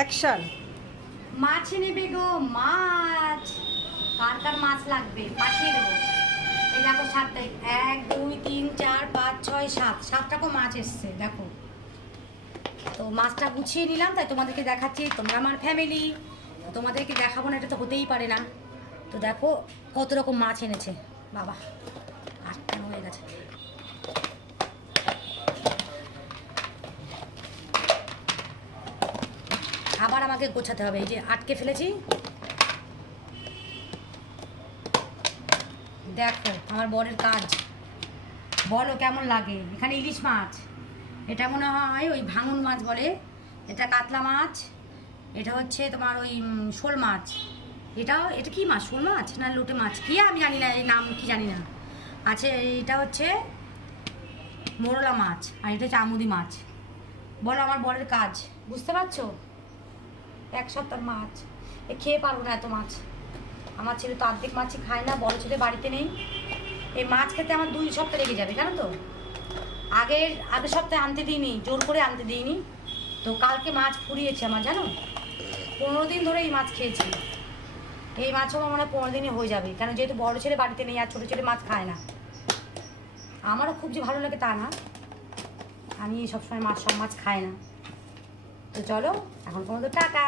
Action. মাছ নেবে গো মাছ, কার কার মাছ লাগবে পাঠিয়ে দেবো। এই দেখো 7টাই, 1 2 3 4 5 6 7, 7টা কো মাছ এসছে দেখো। তো মাছটা গুছিয়ে নিলাম, তাই তোমাদেরকে দেখাচ্ছি। তোমরা আমার ফ্যামিলি, তোমাদেরকে দেখাবো না এটা তো হতেই পারে না। তো দেখো কত রকম মাছ এনেছে বাবা, 8টা হয়ে গেছে। আবার আমাকে গোছাতে হবে, এই যে আটকে ফেলেছি। দেখো আমার বরের কাজ, বলো কেমন লাগে। এখানে ইলিশ মাছ, এটা মনে হয় ওই ভাঙন মাছ বলে, এটা কাতলা মাছ, এটা হচ্ছে তোমার ওই শোল মাছ, এটা কি মাছ, শোল মাছ না লোটে মাছ কি আমি জানি না, এই নাম কি জানি না। আছে এটা হচ্ছে মোরলা মাছ, আর এটা হচ্ছে আমুদি মাছ। বলো আমার বরের কাজ, বুঝতে পারছো? 1 সপ্তাহ মাছ এ খেয়ে পারবো না এত মাছ। আমার ছেলে তো অর্ধেক মাছই খায় না, বড় ছেলে বাড়িতে নেই। এই মাছ খেতে আমার 2 সপ্তাহ লেগে যাবে, জানো তো। আগের সপ্তাহে আনতে দিইনি, জোর করে আনতে দিইনি। তো কালকে মাছ ফুরিয়েছে আমার, জানো। 15 দিন ধরে এই মাছ খেয়েছি। এই মাছও আমার মনে হয় 15 দিনই হয়ে যাবে, কেন যেহেতু বড় ছেলে বাড়িতে নেই আর ছোটো ছেলে মাছ খায় না। আমারও খুব যে ভালো লাগে তা না, আমি সবসময় সব মাছ খাই না। তো চলো এখন পর্যন্ত টাটা।